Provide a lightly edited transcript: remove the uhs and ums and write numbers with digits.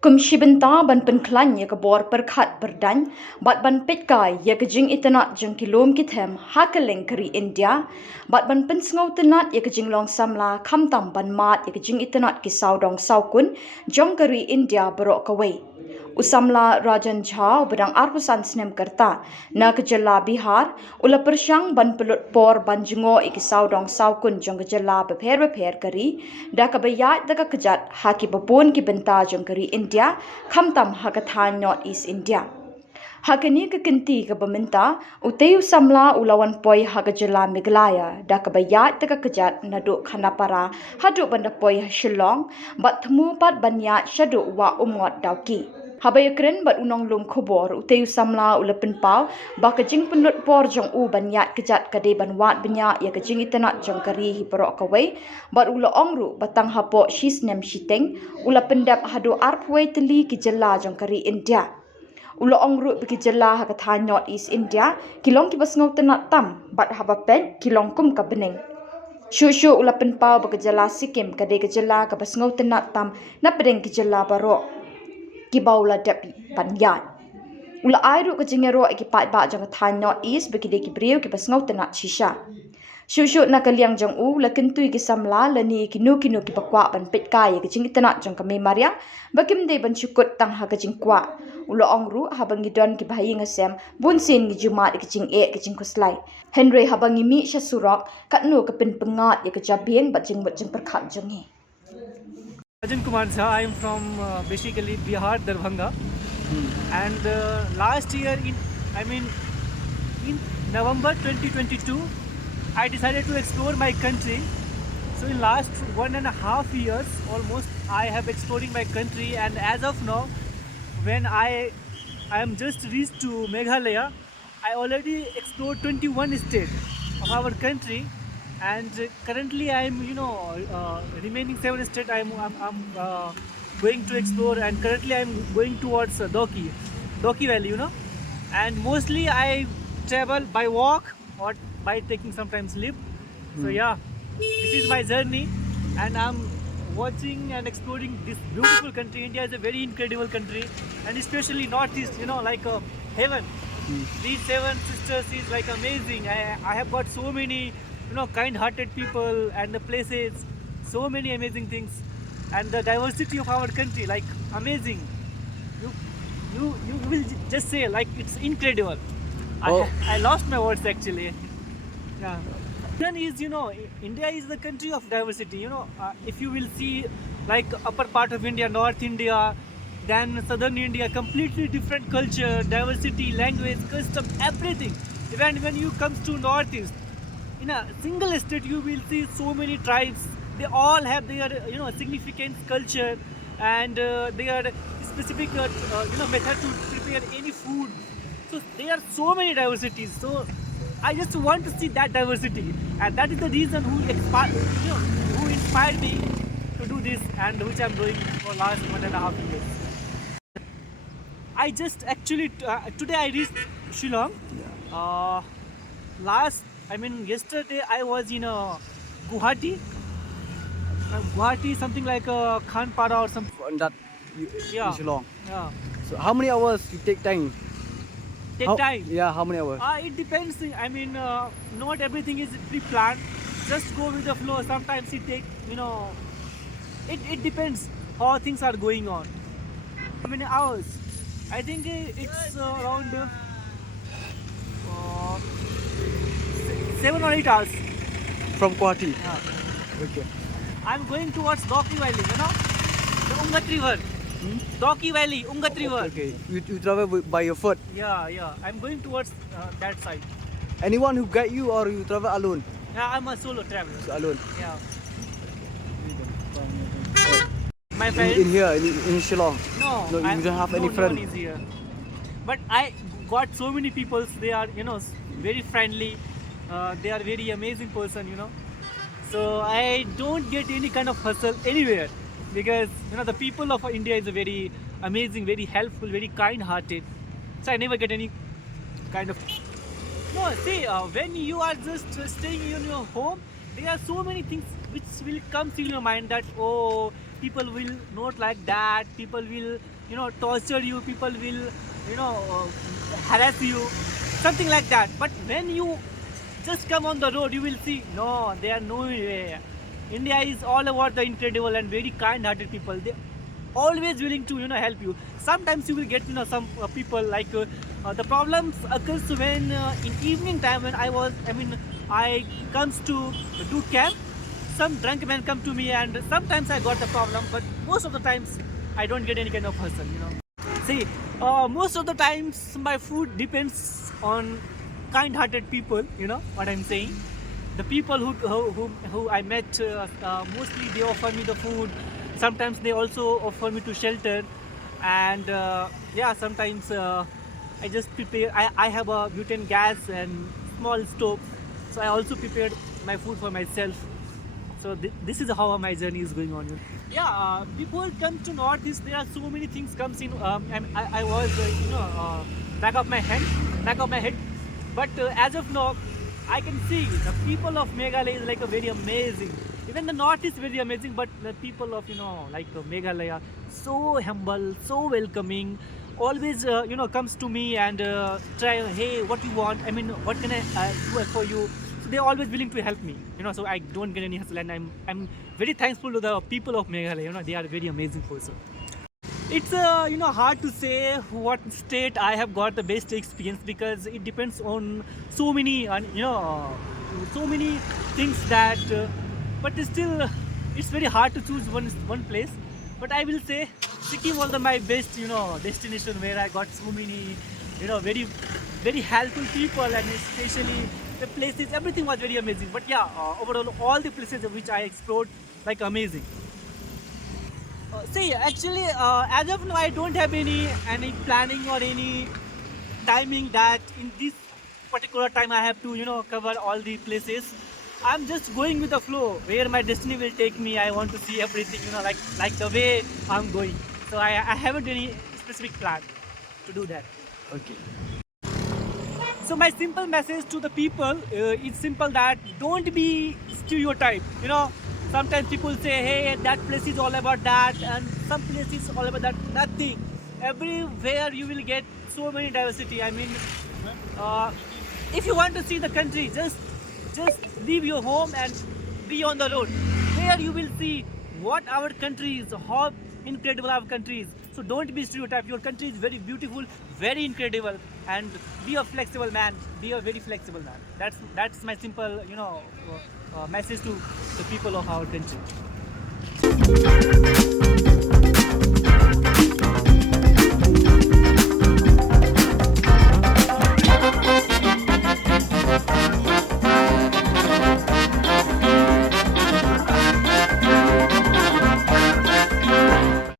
Kum shibenta ban penklan ya Khuborkhhat berdan, bat ban petkai ya Jing itanat jeng kilom kithem hakeleng keri India, bat ban pensngau tenat ya Jinglong Samla kamtam ban mat ya Jing itanat kisau dong saukun jong keri India berok kawai. Usamla Rajan bedang arpusan snem kerta na kejela Bihar ula persyang ban pelut por ban jengo ikisau dong saukun jong kejela beper keri da kabayat da kejat haki babun ki benta jong keri India kamtam hakathan North East India. Hakani kekenti ke peminta uteu samla ulawan poi hakajela Meghalaya da kabayat da kejat naduk khanapara haduk banda poi Shillong bat themu pat banyat syaduk wa umngot dauki. Habayakren bat unong lum Khubor uteu samla ulapen pau ba kejing penlut por jong u banyat kejat kade banwat banyak ya kejing itanat jong kari hiporok kawai bat ula ongru batang hapok shisnem shiteng ula pendap hadu arpway teli kijela jong kari India. Ula ongru bikijela hakathan North East India kilong kibasngau tenat tam bat habapen kilong kum ka beneng. Syuk ula penpau bakejela Sikkim kade kejela kabasngau tenat tam na pedeng kejela barok. Kibaula dapi panyat. Ula airu ke jingero ikipat ba jang than North East bagi deki brio ki pasngau tenat shisha. Syuk na kaliang jang u la kentui ki samla la ni kinu ki pakwa ban pet kai ke jing tenat jang kami mariang bakim de ban syukut tang ha ke jing kwa. Ula ongru habangi don ki bahayi ngasem bunsin ki jumat ki jing ke jing kuslai. Henry habangi mi sha surok katnu ke Pyngngad ya ke Jabieng bat Jingpyrkhat jang Rajan, I am from basically Bihar, Darbhanga, and last year in November 2022, I decided to explore my country. So in last 1.5 years, almost, I have exploring my country, and as of now, when I am just reached to Meghalaya, I already explored 21 states of our country. And currently I am remaining 7 states I'm going to explore, and currently I'm going towards Doki Valley, and mostly I travel by walk or by taking sometimes lift. So yeah, this is my journey, and I'm watching and exploring this beautiful country. India is a very incredible country, and especially Northeast, like a heaven. These 7 sisters is like amazing. I have got so many kind-hearted people, and the places, so many amazing things, and the diversity of our country, like amazing. You will just say like it's incredible. Oh. I lost my words actually. Yeah. Then is India is the country of diversity. If you will see like upper part of India, North India, then southern India, completely different culture, diversity, language, custom, everything. Even when you comes to Northeast, in a single state you will see so many tribes. They all have their significant culture, and their specific method to prepare any food. So there are so many diversities. So I just want to see that diversity, and that is the reason who inspired me to do this, and which I'm doing for last 1.5 years. I just actually today I reached Shillong. Yesterday I was in Guwahati, something like Khanpara or something. On that, Yeah. in Shillong. Yeah. So how many hours you take time? Time? Yeah, how many hours? It depends. Not everything is pre-planned. Just go with the flow. Sometimes it takes, it depends how things are going on. How many hours? I think it's around 7 or 8 hours. From Guwahati? Yeah. Okay. I'm going towards Doki Valley, the Umgat River. Doki Valley, Umgat River. Okay. You travel by your foot? Yeah. I'm going towards that side. Anyone who guide you, or you travel alone? Yeah, I'm a solo traveler. So alone? Yeah. Oh. My friends? In here, in Shillong? No, you don't have any friend? No one is here. But I got so many people. They are, very friendly. They are very amazing person, So I don't get any kind of hustle anywhere, because the people of India is a very amazing, very helpful, very kind-hearted. So I never get any kind of. No, see, when you are just staying in your home, there are so many things which will come to your mind that people will not like that, people will, torture you, people will, harass you, something like that. But when you just come on the road, you will see, no, there are no way. India is all about the incredible and very kind-hearted people. They always willing to help you. Sometimes you will get some people like the problems occurs when in evening time when I comes to do camp. Some drunk men come to me and sometimes I got the problem, but most of the times I don't get any kind of person. See, most of the times my food depends on kind-hearted people. You know what I'm saying? The people who I met, mostly they offer me the food. Sometimes they also offer me to shelter, and sometimes I just prepare. I have a butane gas and small stove, so I also prepared my food for myself. So this is how my journey is going on. People come to Northeast. There are so many things comes in. I was back of my head, but as of now, I can see the people of Meghalaya is like a very amazing. Even the North is very amazing, but the people of Meghalaya, so humble, so welcoming. Always comes to me and try. Hey, what you want? What can I do for you? So they're always willing to help me. So I don't get any hassle, and I'm very thankful to the people of Meghalaya. They are very amazing person. It's hard to say what state I have got the best experience, because it depends on so many so many things that but still it's very hard to choose one place. But I will say Sikkim was my best destination, where I got so many very very helpful people, and especially the places, everything was very amazing. But overall all the places which I explored, like, amazing. See, actually, as of now, I don't have any planning or any timing that in this particular time I have to cover all the places. I'm just going with the flow, where my destiny will take me. I want to see everything, like the way I'm going. So I haven't any specific plan to do that. Okay. So my simple message to the people is simple, that don't be stereotype. Sometimes people say, hey, that place is all about that, and some place is all about that. Nothing. Everywhere you will get so many diversity. If you want to see the country, just leave your home and be on the road. There you will see what our country is, how incredible our country is. So don't be stereotyped. Your country is very beautiful, very incredible, and be a flexible man. Be a very flexible man. That's my simple message to the people of our country.